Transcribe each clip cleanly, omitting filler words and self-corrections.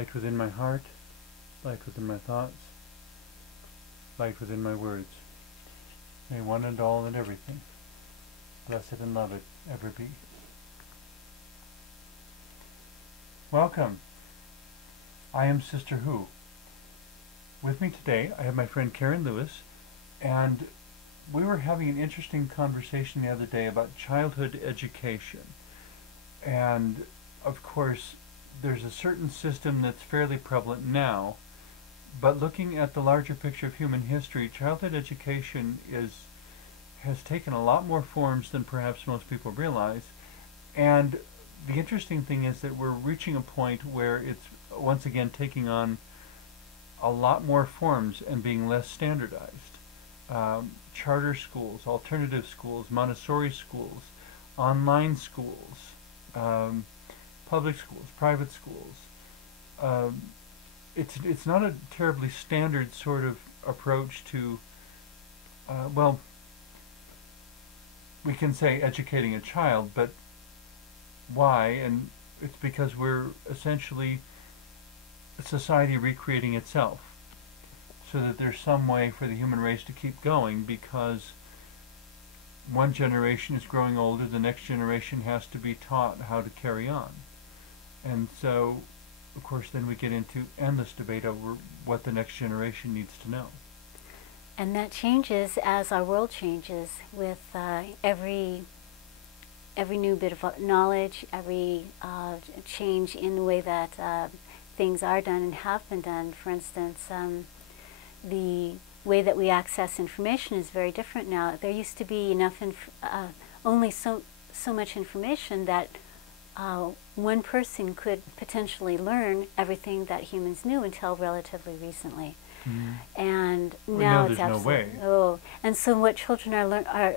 Light within my heart, light within my thoughts, light within my words. May one and all and everything, blessed and loved, ever be. Welcome. I am Sister Who. With me today, I have my friend Karen Lewis, and we were having an interesting conversation the other day about childhood education. And of course, there's a certain system that's fairly prevalent now, but looking at the larger picture of human history, childhood education has taken a lot more forms than perhaps most people realize. And the interesting thing is that we're reaching a point where it's once again taking on a lot more forms and being less standardized. Charter schools, alternative schools, Montessori schools, online schools, public schools, private schools. It's not a terribly standard sort of approach to, well, we can say educating a child, but why? And it's because we're essentially a society recreating itself, so that there's some way for the human race to keep going, because one generation is growing older, the next generation has to be taught how to carry on. And so, of course, then we get into endless debate over what the next generation needs to know. And that changes as our world changes with every new bit of knowledge, every change in the way that things are done and have been done. For instance, the way that we access information is very different now. There used to be enough, only so much information that one person could potentially learn everything that humans knew until relatively recently. Mm-hmm. And well, now there's it's absolutely no way. And so what children are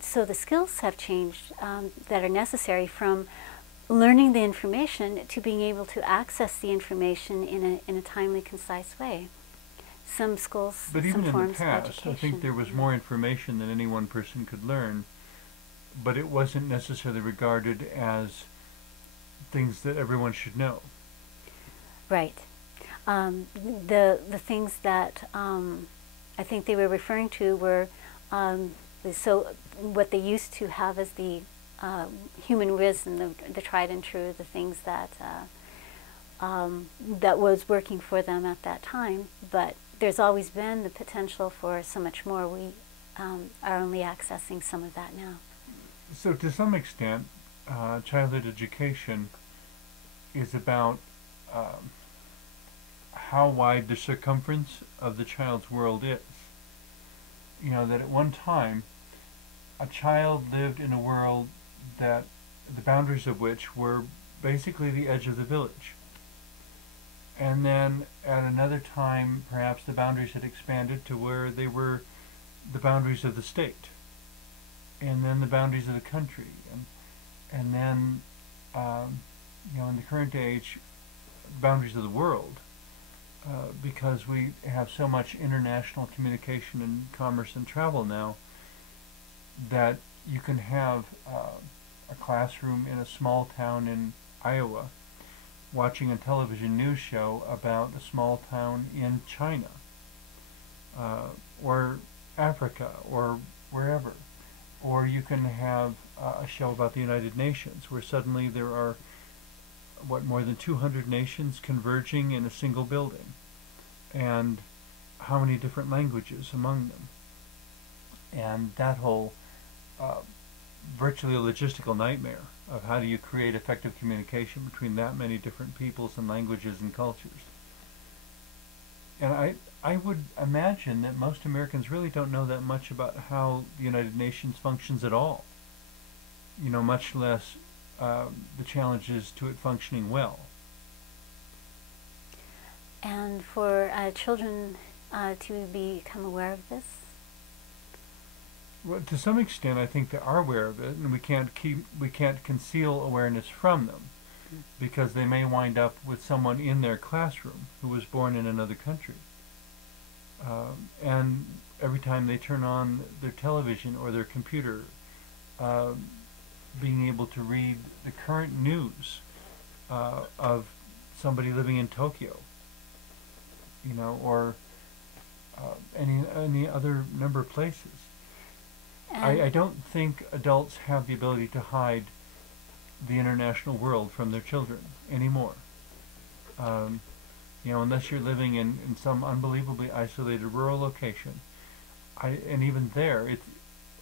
so the skills have changed that are necessary, from learning the information to being able to access the information in a timely, concise way. Some schools, but even some in forms the of past, education. I think there was more information than any one person could learn, but it wasn't necessarily regarded as things that everyone should know. Right. The things that I think they were referring to were so what they used to have as the human wisdom, the tried and true, the things that that was working for them at that time. But there's always been the potential for so much more. We are only accessing some of that now. So to some extent, childhood education is about how wide the circumference of the child's world is. You know, that at one time, a child lived in a world that the boundaries of which were basically the edge of the village. And then at another time, perhaps the boundaries had expanded to where they were the boundaries of the state, and then the boundaries of the country, and then, you know, in the current age, boundaries of the world, because we have so much international communication and commerce and travel now, that you can have a classroom in a small town in Iowa watching a television news show about a small town in China, or Africa, or wherever. Or you can have a show about the United Nations, where suddenly there are, more than 200 nations converging in a single building, and how many different languages among them. And that whole virtually a logistical nightmare of how do you create effective communication between that many different peoples and languages and cultures. And I would imagine that most Americans really don't know that much about how the United Nations functions at all, you know, much less the challenges to it functioning well. And for children to become aware of this? Well, to some extent, I think they are aware of it, and we can't conceal awareness from them, because they may wind up with someone in their classroom who was born in another country. And every time they turn on their television or their computer, being able to read the current news of somebody living in Tokyo, you know, or any other number of places. I don't think adults have the ability to hide the international world from their children anymore. You know, unless you're living in some unbelievably isolated rural location. And even there,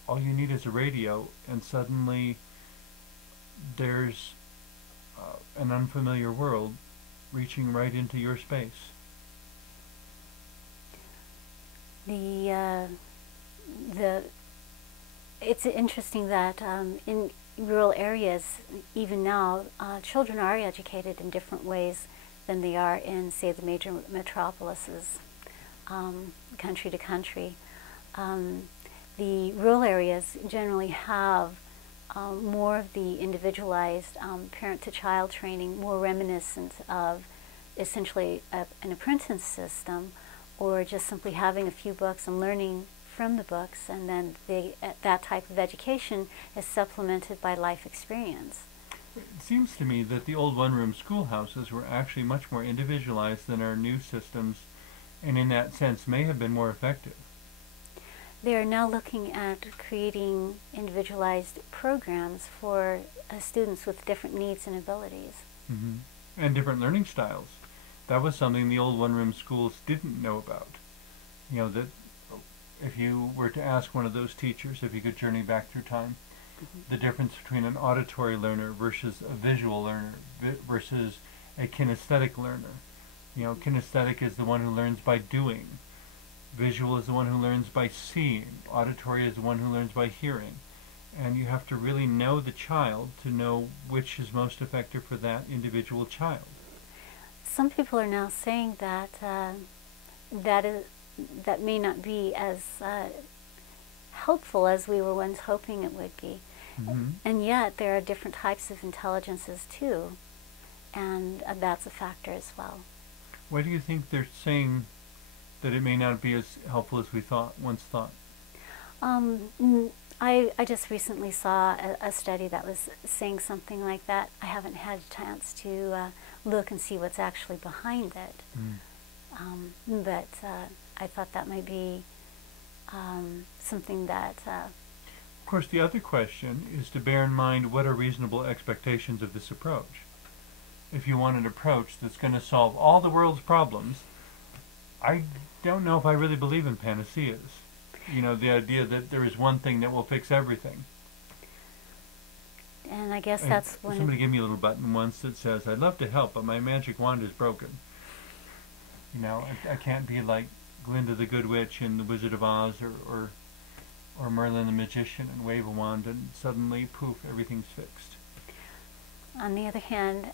all you need is a radio, and suddenly there's an unfamiliar world reaching right into your space. The it's interesting that in rural areas, even now, children are educated in different ways than they are in, say, the major metropolises, country to country. The rural areas generally have more of the individualized parent-to-child training, more reminiscent of essentially an apprentice system, or just simply having a few books and learning from the books, and then that type of education is supplemented by life experience. It seems to me that the old one-room schoolhouses were actually much more individualized than our new systems, and in that sense may have been more effective. They are now looking at creating individualized programs for students with different needs and abilities. Mm-hmm. And different learning styles. That was something the old one-room schools didn't know about. You know, that if you were to ask one of those teachers, if you could journey back through time, the difference between an auditory learner versus a visual learner versus a kinesthetic learner. You know, kinesthetic is the one who learns by doing. Visual is the one who learns by seeing. Auditory is the one who learns by hearing. And you have to really know the child to know which is most effective for that individual child. Some people are now saying that that may not be as helpful as we were once hoping it would be. Mm-hmm. And yet there are different types of intelligences too, and that's a factor as well. Why do you think they're saying that it may not be as helpful as we once thought? I just recently saw a study that was saying something like that. I haven't had a chance to look and see what's actually behind it. But I thought that might be something that... Of course, the other question is to bear in mind what are reasonable expectations of this approach. If you want an approach that's going to solve all the world's problems, I don't know if I really believe in panaceas. You know, the idea that there is one thing that will fix everything. And I guess that's when... Somebody gave me a little button once that says, I'd love to help, but my magic wand is broken. You know, I can't be like Glinda the Good Witch in The Wizard of Oz or Merlin the Magician and wave a wand and suddenly, poof, everything's fixed. On the other hand,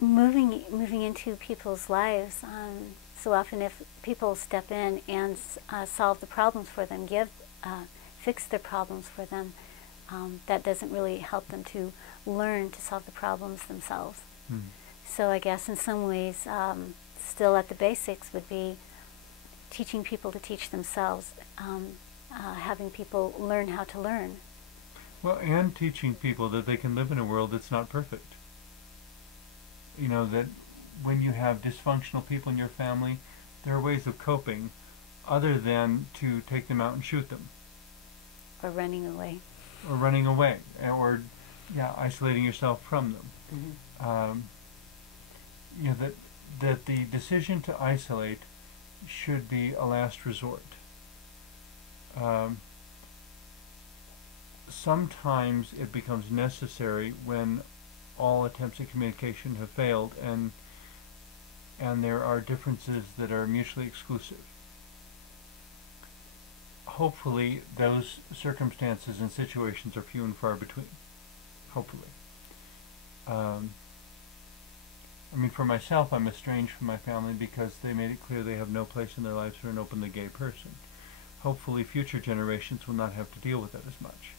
moving into people's lives, so often if people step in and solve the problems for them, fix their problems for them, that doesn't really help them to learn to solve the problems themselves. So I guess in some ways, still at the basics would be teaching people to teach themselves, having people learn how to learn. Well, and teaching people that they can live in a world that's not perfect. You know, that when you have dysfunctional people in your family, there are ways of coping other than to take them out and shoot them. Or running away. Or running away, or isolating yourself from them. Mm-hmm. You know, that the decision to isolate should be a last resort. Sometimes it becomes necessary when all attempts at communication have failed and there are differences that are mutually exclusive. Hopefully those circumstances and situations are few and far between. Hopefully. I mean, for myself, I'm estranged from my family because they made it clear they have no place in their lives for an openly gay person. Hopefully future generations will not have to deal with that as much.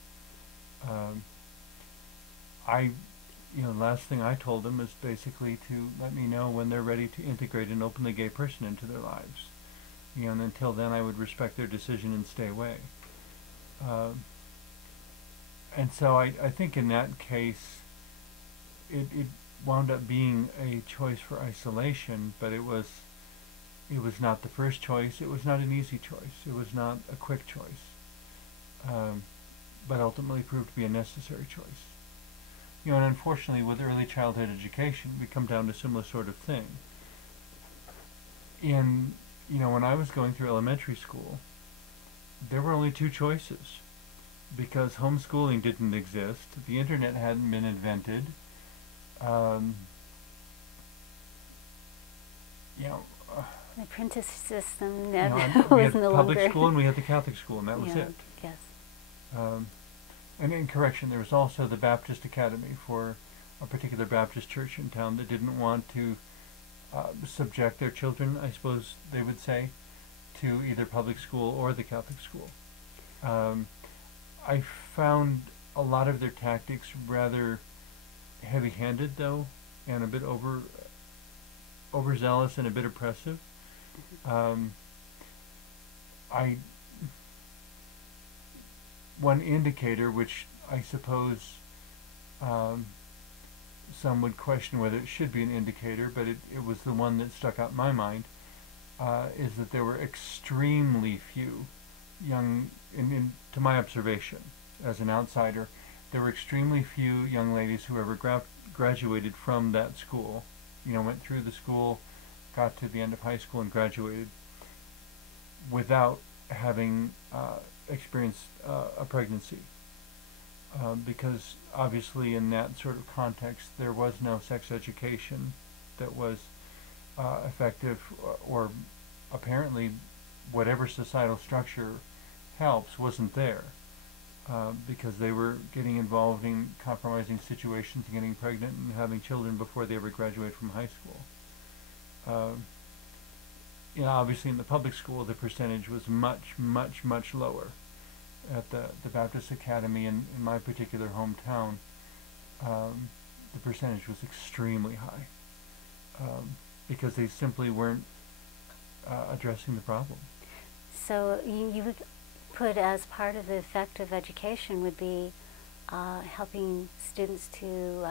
Last thing I told them is basically to let me know when they're ready to integrate an openly gay person into their lives. You know, and until then I would respect their decision and stay away. And so I think in that case, wound up being a choice for isolation, but it was not the first choice. It was not an easy choice. It was not a quick choice, but ultimately proved to be a necessary choice. You know, and unfortunately, with early childhood education, we come down to a similar sort of thing. When I was going through elementary school, there were only two choices because homeschooling didn't exist, the internet hadn't been invented. Um, you know, The apprentice system and we was had no public longer. school and we had the Catholic school, and that was Yeah, it. yes. Um, and in correction, there was also the Baptist Academy for a particular Baptist church in town that didn't want to subject their children, I suppose they would say, to either public school or the Catholic school. I found a lot of their tactics rather heavy-handed, though, and a bit overzealous and a bit oppressive. I One indicator, which I suppose some would question whether it should be an indicator, but it was the one that stuck out in my mind, is that there were extremely few young, to my observation as an outsider, there were extremely few young ladies who ever graduated from that school, went through the school, got to the end of high school and graduated without having experienced a pregnancy. Because obviously in that sort of context there was no sex education that was effective, or apparently whatever societal structure helps wasn't there, because they were getting involved in compromising situations and getting pregnant and having children before they ever graduated from high school. Obviously in the public school the percentage was much, much, much lower. At the Baptist Academy in my particular hometown, the percentage was extremely high, because they simply weren't addressing the problem. So you would put as part of the effective education would be helping students to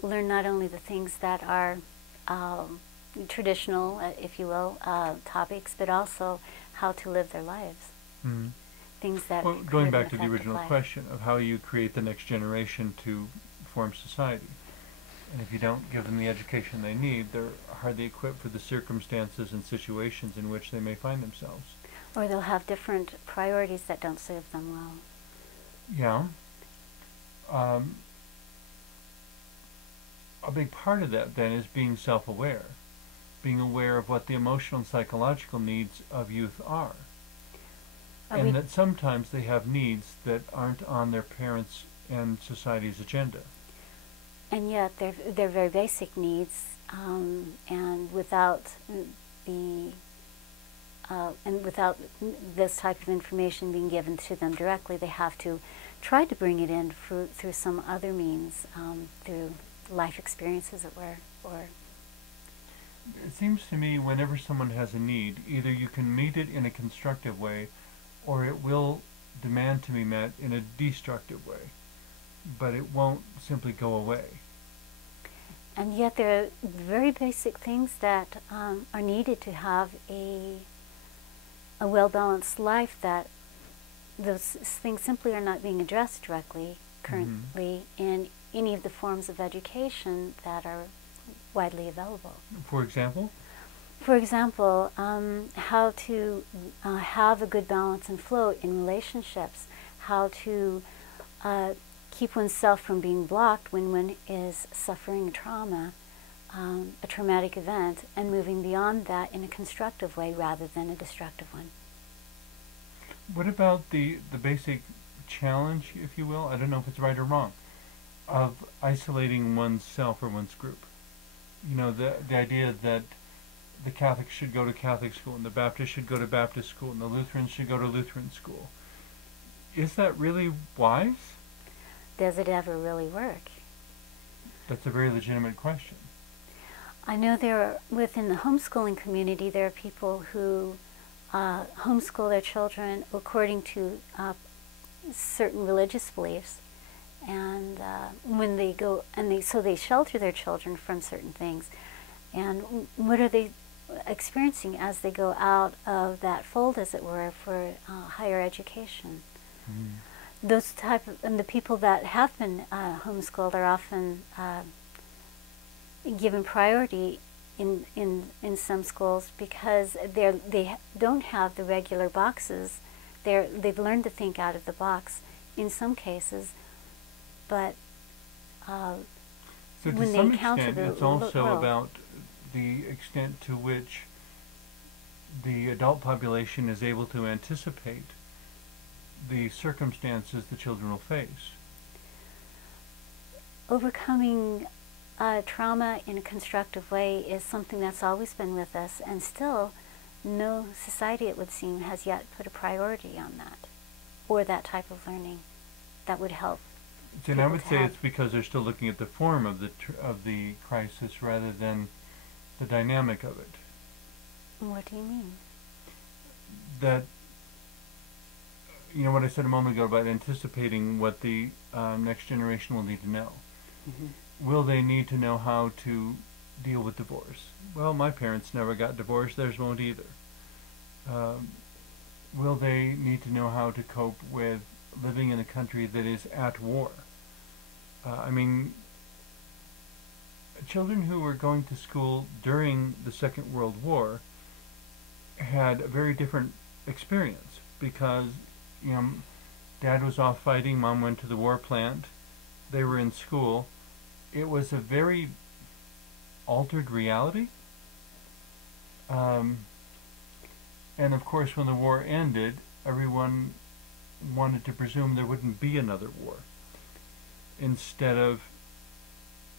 learn not only the things that are traditional, if you will, topics, but also how to live their lives. Mm-hmm. Things that Well, create going an back to the effective original life. question of how you create the next generation to form society. And if you don't give them the education they need, they're hardly equipped for the circumstances and situations in which they may find themselves. Or they'll have different priorities that don't serve them well. Yeah. A big part of that then is being self-aware, being aware of what the emotional and psychological needs of youth are. And that sometimes they have needs that aren't on their parents' and society's agenda. And yet they're very basic needs, and without this type of information being given to them directly, they have to try to bring it in through some other means, through life experiences, or It seems to me whenever someone has a need, either you can meet it in a constructive way, or it will demand to be met in a destructive way, but it won't simply go away. And yet there are very basic things that are needed to have a well-balanced life, that those things simply are not being addressed directly currently in any of the forms of education that are widely available. For example? For example, how to have a good balance and flow in relationships, how to keep oneself from being blocked when one is suffering a trauma, a traumatic event, and moving beyond that in a constructive way rather than a destructive one. What about the basic challenge, if you will, I don't know if it's right or wrong, of isolating oneself or one's group? The idea that the Catholics should go to Catholic school and the Baptists should go to Baptist school and the Lutherans should go to Lutheran school. Is that really wise? Does it ever really work? That's a very legitimate question. I know within the homeschooling community, there are people who homeschool their children according to certain religious beliefs, And when they go, and they shelter their children from certain things. And what are they experiencing as they go out of that fold, as it were, for higher education? Those type of, and the people that have been homeschooled are often given priority in some schools because they don't have the regular boxes. They've learned to think out of the box in some cases, but so when to they some encounter extent, the it's also world, about the extent to which the adult population is able to anticipate the circumstances the children will face. overcoming trauma in a constructive way is something that's always been with us, and still no society, it would seem, has yet put a priority on that, or that type of learning that would help. And I would say it's because they're still looking at the form of the crisis rather than the dynamic of it. What do you mean? That, you know, what I said a moment ago about anticipating what the next generation will need to know. Will they need to know how to deal with divorce? Well, my parents never got divorced, theirs won't either. Will they need to know how to cope with living in a country that is at war? I mean, children who were going to school during the Second World War had a very different experience because, you know, Dad was off fighting, Mom went to the war plant, they were in school. It was a very altered reality. And of course, when the war ended, everyone wanted to presume there wouldn't be another war, instead of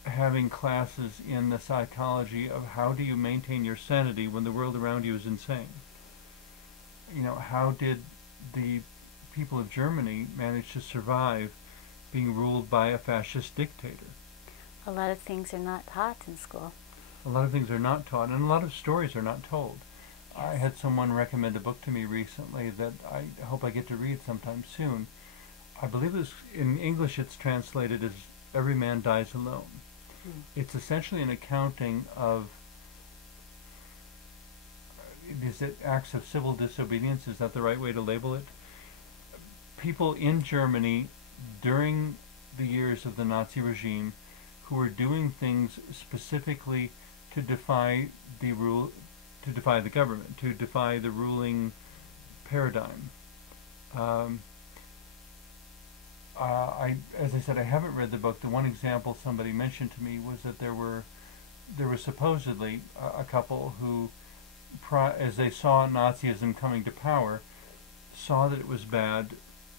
having classes in the psychology of how do you maintain your sanity when the world around you is insane. You know, how did the people of Germany manage to survive being ruled by a fascist dictator? A lot of things are not taught in school. A lot of things are not taught, and a lot of stories are not told. Yes. I had someone recommend a book to me recently that I hope I get to read sometime soon. I believe in English it's translated as Every Man Dies Alone. It's essentially an accounting of, is it acts of civil disobedience? Is that the right way to label it? People in Germany during the years of the Nazi regime who were doing things specifically to defy the government, to defy the ruling paradigm. As I said, I haven't read the book. The one example somebody mentioned to me was that there was supposedly a couple who, as they saw Nazism coming to power, saw that it was bad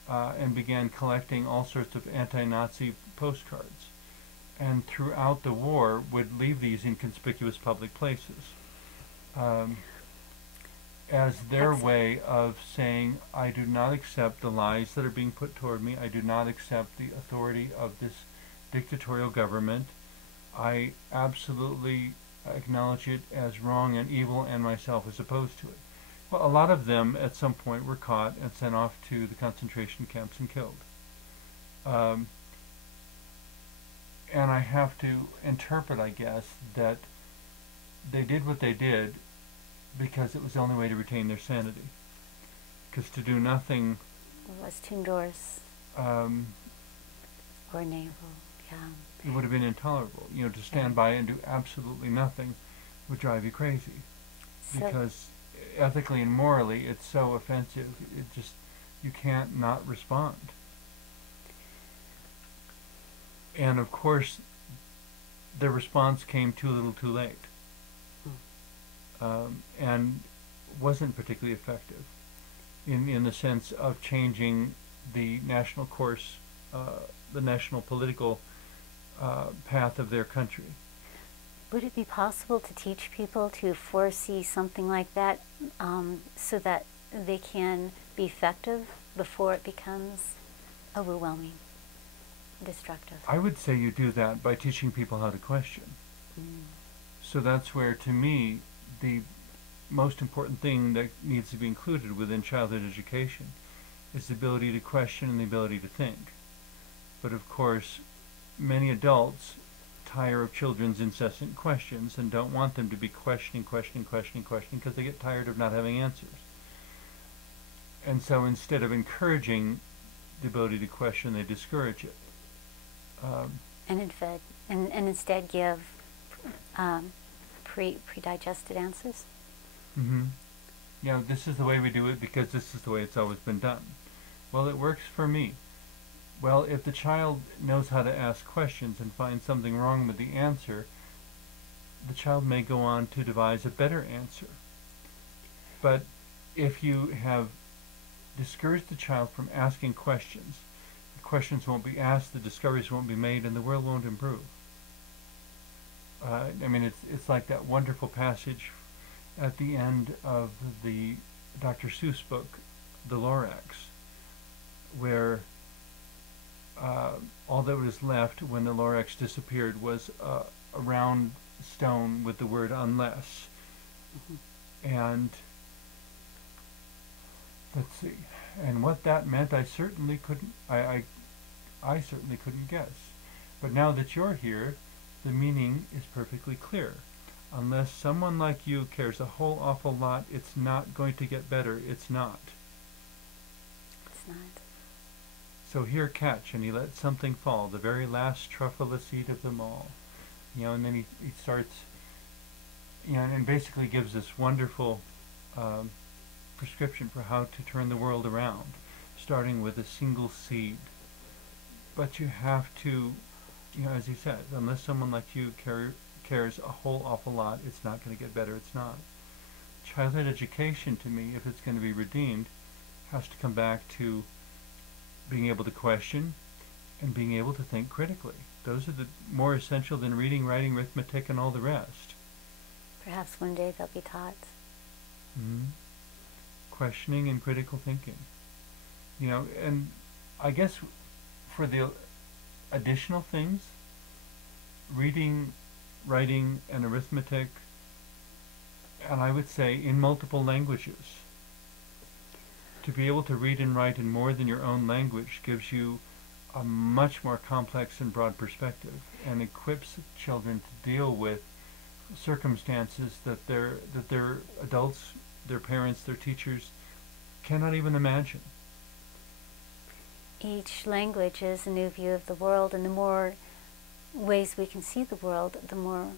and began collecting all sorts of anti-Nazi postcards. And throughout the war would leave these in conspicuous public places as their way of saying, I do not accept the lies that are being put toward me. I do not accept the authority of this dictatorial government. I absolutely acknowledge it as wrong and evil and myself as opposed to it. Well, a lot of them at some point were caught and sent off to the concentration camps and killed. And I have to interpret, I guess, that they did what they did because it was the only way to retain their sanity. Because to do nothing... It was indoors. Or naval, yeah. It would have been intolerable. You know, to stand by and do absolutely nothing would drive you crazy. Because ethically and morally, it's so offensive. It just, you can't not respond. And of course, the response came too little too late. And wasn't particularly effective in the sense of changing the national course, the national political path of their country. Would it be possible to teach people to foresee something like that so that they can be effective before it becomes overwhelming, destructive? I would say you do that by teaching people how to question. So that's where, to me, the most important thing that needs to be included within childhood education is the ability to question and the ability to think. But of course, many adults tire of children's incessant questions and don't want them to be questioning because they get tired of not having answers. And so instead of encouraging the ability to question, they discourage it. And instead give pre-digested answers. Mm-hmm. You know, this is the way we do it because this is the way it's always been done. Well, it works for me. Well, if the child knows how to ask questions and finds something wrong with the answer, the child may go on to devise a better answer. But if you have discouraged the child from asking questions, the questions won't be asked, the discoveries won't be made, and the world won't improve. I mean, it's like that wonderful passage at the end of the Dr. Seuss book, The Lorax, where all that was left when the Lorax disappeared was a round stone with the word unless. Mm-hmm. And let's see, and what that meant I certainly couldn't guess. But now that you're here, the meaning is perfectly clear. Unless someone like you cares a whole awful lot, it's not going to get better. It's not. It's not. So here catch, and he let something fall, the very last truffula seed of them all. You know, and then he starts, you know, and basically gives this wonderful prescription for how to turn the world around, starting with a single seed. But you have to, you know, as he said, unless someone like you cares a whole awful lot, it's not going to get better. It's not. Childhood education, to me, if it's going to be redeemed, has to come back to being able to question and being able to think critically. Those are the more essential than reading, writing, arithmetic, and all the rest. Perhaps one day they'll be taught. Mm-hmm. Questioning and critical thinking. You know, and I guess for the additional things, reading, writing, and arithmetic, and I would say in multiple languages. To be able to read and write in more than your own language gives you a much more complex and broad perspective and equips children to deal with circumstances that their adults, their parents, their teachers cannot even imagine. Each language is a new view of the world, and the more ways we can see the world, the more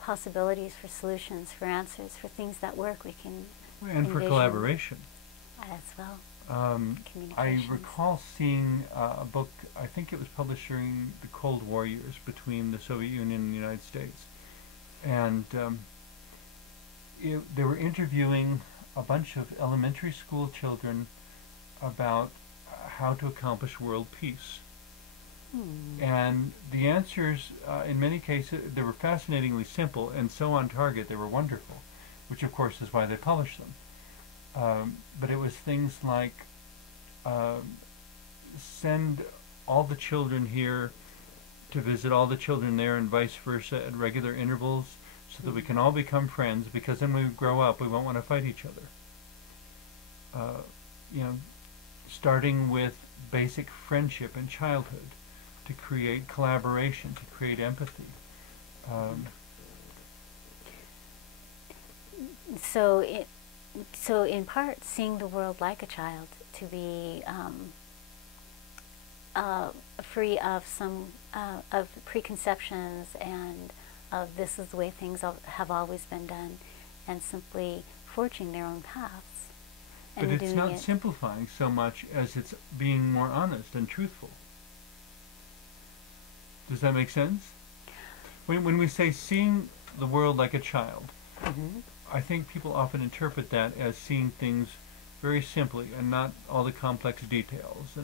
possibilities for solutions, for answers, for things that work we can and envision. For collaboration. As well. I recall seeing a book, I think it was published during the Cold War years between the Soviet Union and the United States. And they were interviewing a bunch of elementary school children about how to accomplish world peace. And the answers, in many cases, they were fascinatingly simple and so on target, they were wonderful, which of course is why they published them. But it was things like send all the children here to visit all the children there and vice versa at regular intervals so that we can all become friends, because then when we grow up we won't want to fight each other. You know, starting with basic friendship in childhood to create collaboration, to create empathy. So in part, seeing the world like a child, to be free of some of preconceptions and of this is the way things have always been done, and simply forging their own paths. But it's not simplifying so much as it's being more honest and truthful. Does that make sense? When we say seeing the world like a child, mm-hmm. I think people often interpret that as seeing things very simply and not all the complex details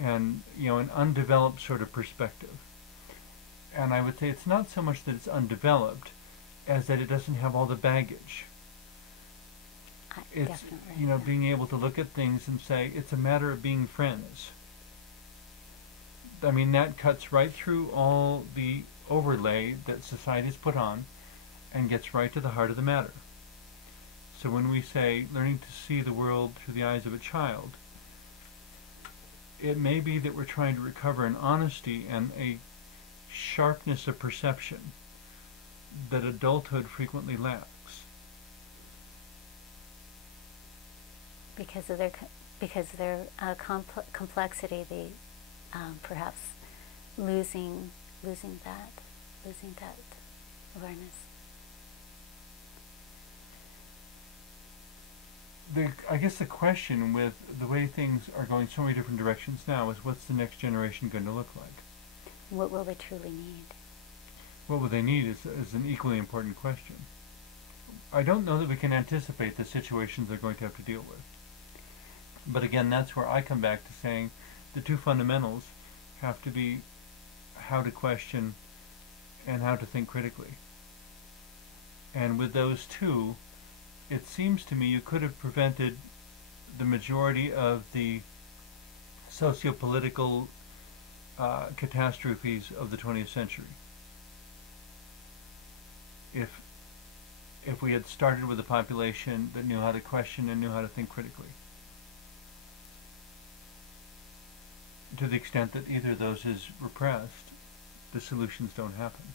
and you know, an undeveloped sort of perspective. And I would say it's not so much that it's undeveloped as that it doesn't have all the baggage. It's, you know, being able to look at things and say it's a matter of being friends. I mean, that cuts right through all the overlay that society's put on and gets right to the heart of the matter. So when we say learning to see the world through the eyes of a child, it may be that we're trying to recover an honesty and a sharpness of perception that adulthood frequently lacks. Because of their complexity, they perhaps losing that awareness. I guess the question with the way things are going so many different directions now is, what's the next generation going to look like? What will they truly need? What will they need is an equally important question. I don't know that we can anticipate the situations they're going to have to deal with. But again, that's where I come back to saying the two fundamentals have to be how to question and how to think critically. And with those two, it seems to me you could have prevented the majority of the socio-political catastrophes of the 20th century if we had started with a population that knew how to question and knew how to think critically. To the extent that either of those is repressed, the solutions don't happen.